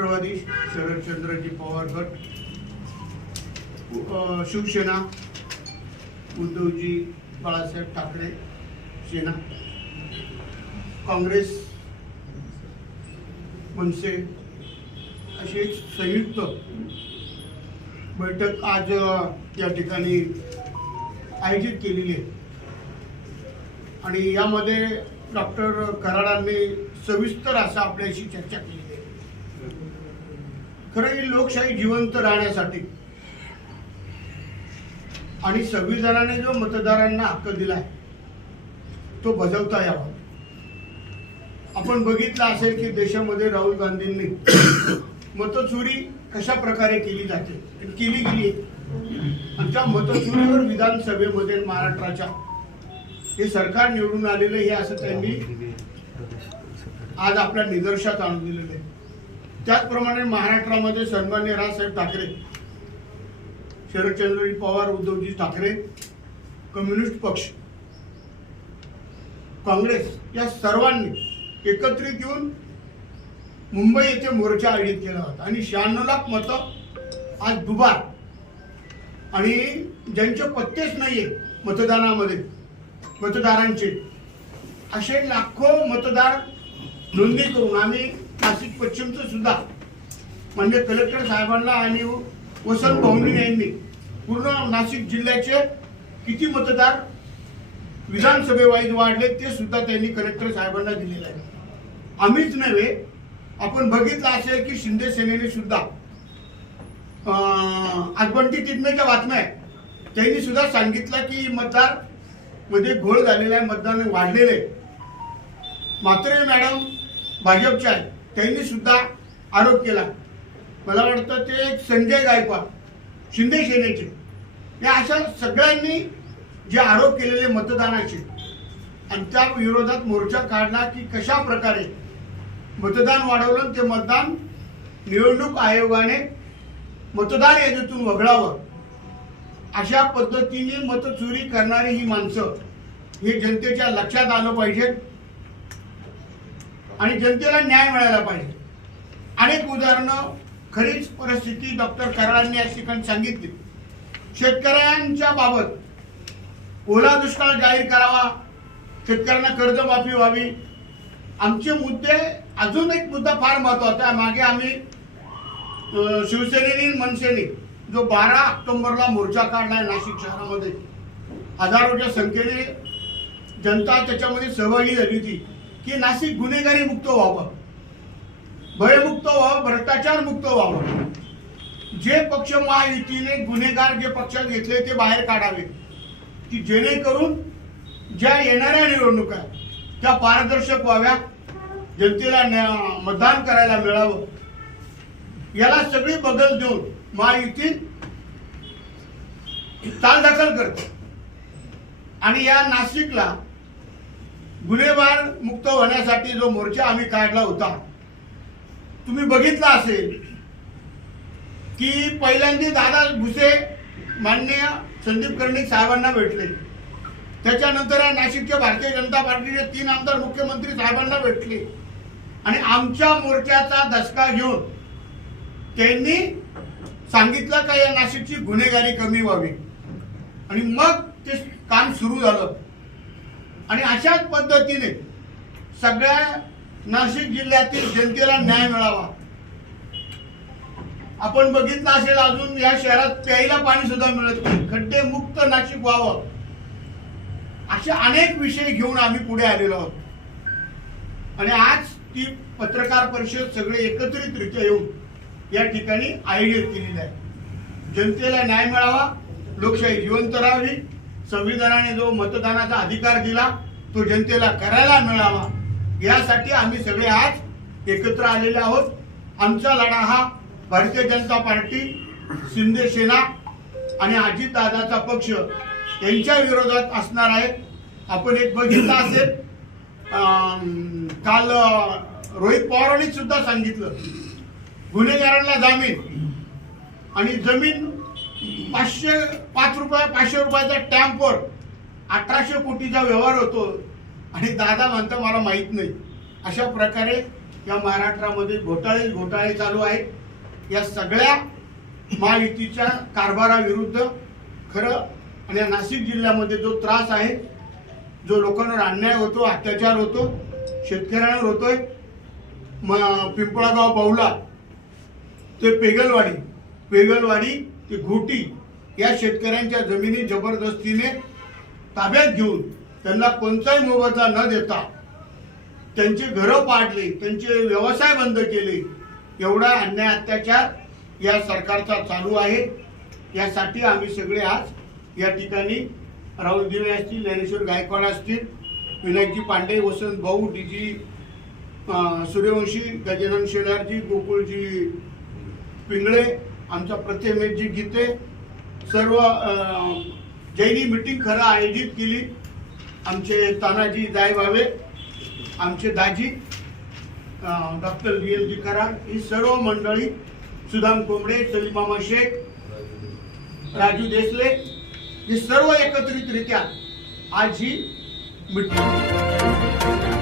राष्ट्रवादी शरदचंद्रजी पवार गट शिवसेना उद्धवजी बाळासाहेब ठाकरे सेना काँग्रेस मनसे अशी एक संयुक्त बैठक आज या ठिकाणी आयोजित केलेली आहे. आणि यामध्ये डॉक्टर कराडांनी सविस्तर असं आपल्याशी चर्चा केली आहे. खरं ही लोकशाही जिवंत राहण्यासाठी आणि संविधानाने जो मतदारांना हक्क दिलाय तो बजावता यावा. आपण बघितलं असेल की देशामध्ये राहुल गांधींनी मतचोरी कशा प्रकारे केली जाते? केली गेली आणि त्या मतचोरीवर विधानसभेमध्ये महाराष्ट्राच्या हे सरकार निवडून आलेलं हे असं त्यांनी आज आपल्या निदर्शात आणून दिलेलं आहे. त्याचप्रमाणे महाराष्ट्रामध्ये सन्मान्य राजसाहेब ठाकरे शरदचंद्रजी पवार उद्धवजी ठाकरे कम्युनिस्ट पक्ष काँग्रेस या सर्वांनी एकत्रित येऊन मुंबई येथे मोर्चा आयोजित केला होता. आणि शहाण्णव लाख मतं आज दुबार. आणि ज्यांचे पत्तेच नाहीये मतदानामध्ये मतदारांचे असे लाखो मतदार नोंदणी करून आम्ही नाशिक पश्चिमचं सुद्धा. म्हणजे कलेक्टर साहेबांना आणि वसंत भाऊनी यांनी पूर्ण नाशिक जिल्ह्याचे किती मतदार विधानसभेवाईज वाढले ते सुद्धा त्यांनी कलेक्टर साहेबांना दिलेलं आहे. आम्हीच नव्हे आपण बघितलं असेल की शिंदे सेनेने सुद्धा अं, आज तिथमेच्या बातम्या आहेत. त्यांनी सुद्धा सांगितलं की मतदारमध्ये घोळ झालेला आहे मतदान वाढलेले मात्र मॅडम भाजपच्या आहे त्यांनी सुद्धा आरोप केला. मला वाटतं ते संजय गायकवाड शिंदे सेनेचे. या अशा सगळ्यांनी जे आरोप केलेले मतदानाचे आणि त्या विरोधात मोर्चा काढला की कशा प्रकारे मतदान वाढवलं ते मतदान निवडणूक आयोगाने मतदान यादीतून वगळावं. अशा पद्धतीने मतचोरी करणारी ही माणसं हे जनतेच्या लक्षात आलं पाहिजे आणि जनतेला न्याय मिळायला पाहिजे. अनेक उदाहरणं खरीच परिस्थिती डॉक्टर कराडांनी या ठिकाणी सांगितली. शेतकऱ्यांच्या बाबत ओला दुष्काळ जाहीर करावा शेतकऱ्यांना कर्जमाफी व्हावी. आमचे मुद्दे अजून एक मुद्दा फार महत्त्वाचा आहे. मागे आम्ही शिवसेनेने मनसेने जो बारा ऑक्टोबरला मोर्चा काढलाय नाशिक शहरामध्ये हजारोच्या संख्येने जनता त्याच्यामध्ये सहभागी झाली होती. की नाशिक गुन्हेगारी मुक्त व्हावं. भयमुक्त व्हावं भ्रष्टाचार मुक्त व्हावं. जे पक्ष महायुतीने गुन्हेगार जे पक्षात घेतले ते बाहेर काढावे. की जेणेकरून ज्या येणाऱ्या निवडणुका त्या पारदर्शक व्हाव्या जनतेला न्या- मतदान करायला मिळावं. याला सगळी बदल देऊन महायुती चालदाखल करते. आणि या नाशिकला गुन्हेगार मुक्त होण्यासाठी जो मोर्चा आम्ही काढला होता तुम्ही बघितला असेल की पहिल्यांदा दादा भुसे माननीय संदीप कर्णिक साहेबांना भेटले. त्याच्यानंतर या नाशिकच्या भारतीय जनता पार्टीचे तीन आमदार मुख्यमंत्री साहेबांना भेटले. आणि आमच्या मोर्चाचा दसका घेऊन त्यांनी सांगितलं का या नाशिकची गुन्हेगारी कमी व्हावी. आणि मग ते काम सुरू झालं. आणि अशाच पद्धतीने सगळ्या नाशिक जिल्ह्यातील जनतेला न्याय मिळावा. आपण बघितलं असेल अजून या शहरात प्यायला पाणी सुद्धा मिळत नाही. खड्डे मुक्त नाशिक व्हावं. असे अनेक विषय घेऊन आम्ही पुढे आलेलो आहोत. आणि आज ती पत्रकार परिषद सगळे एकत्रितरित्या येऊन या ठिकाणी आयोजित केलेली आहे. जनतेला न्याय मिळावा लोकशाही जिवंत राहावी संविधानाने जो मतदानाचा अधिकार दिला तो जनतेला करायला मिळावा. यासाठी आम्ही सगळे आज एकत्र आलेले आहोत. आमचा लढा हा भारतीय जनता पार्टी शिंदे सेना आणि अजितदादाचा पक्ष यांच्या विरोधात असणार आहे आपण एक बघितलं असेल. काल रोहित पवारांनी सुद्धा सांगितलं. गुन्हेगारांना जामीन आणि जमीन पाचशे पाच रुपये पाचशे रुपयाचा टॅम्पवर अठराशे कोटीचा व्यवहार होतो. आणि दादा म्हणतो मला माहीत नाही. अशा प्रकारे या महाराष्ट्रामध्ये घोटाळे घोटाळे चालू आहेत. या सगळ्या महायुतीच्या कारभाराविरुद्ध खरं आणि या नाशिक जिल्ह्यामध्ये जो त्रास आहे जो लोकांवर अन्याय होतो अत्याचार होतो शेतकऱ्यांवर होतोय म पिंपळागाव बाऊला ते पेगलवाडी पेगलवाडी ते घोटी या शेतकऱ्यांच्या जमिनी जबरदस्तीने ताब्यात घेऊन त्यांना कोणताही मोबदला न देता त्यांचे घरं पाडली त्यांचे व्यवसाय बंद केले एवढा अन्याय अत्याचार या सरकारचा चालू आहे. यासाठी आम्ही सगळे आज या ठिकाणी राहुल दिवे असतील ज्ञानेश्वर गायकवाड असतील विनायकजी पांडे वसंत भाऊ डीजी सूर्यवंशी गजानन शेलारजी गोकुळजी पिंगळे आमचा प्रतिमेशजी गीते सर्व ज्यांनी जैनी मिटिंग खरं आयोजित केली. आमचे तानाजी जायभावे आमचे दाजी डॉक्टर बी एल जी ही सर्व मंडळी सुदाम कोंबडे सलीमामा शेख राजू देसले हे सर्व एकत्रितरित्या आज ही मिटिंग.